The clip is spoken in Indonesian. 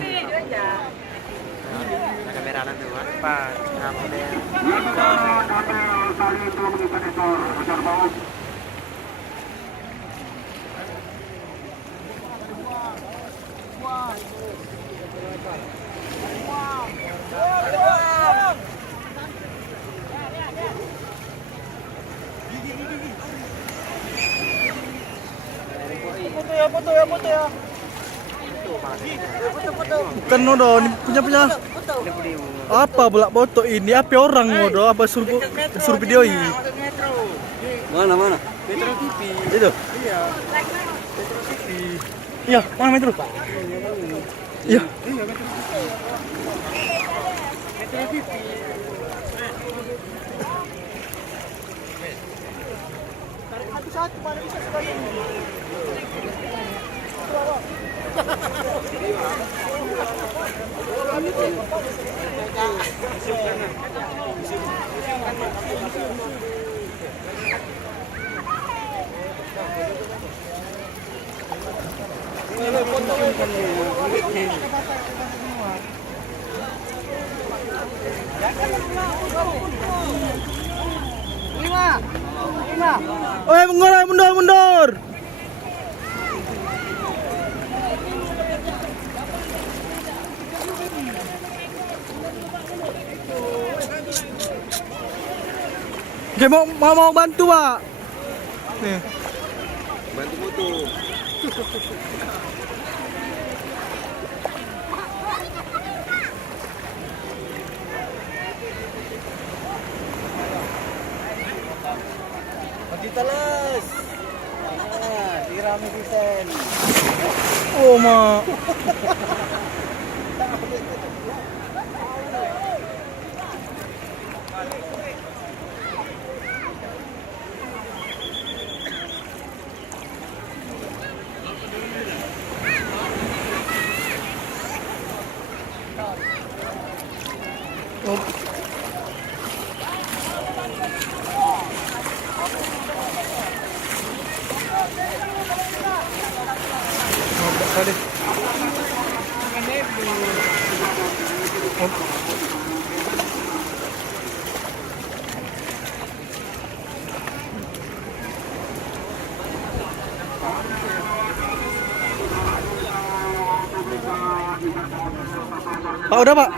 Ada kamera nanti apa? Nah, model. Foto ya. Bukan nodo, ini punya. Apa bolak foto ini? Apa orang nodo? Apa suruh video ini? Mana? Metro TV. Itu. Iya. Iya, mana Metro? Iya. Metro TV. Satu mana bisa sekali. Lima. Oh, mundur. Oke, mau bantu, Pak. Nih. Bantu foto. Diteles. Dirami Vincent. Oh, Ma. Tadi. Pak, udah, Pak.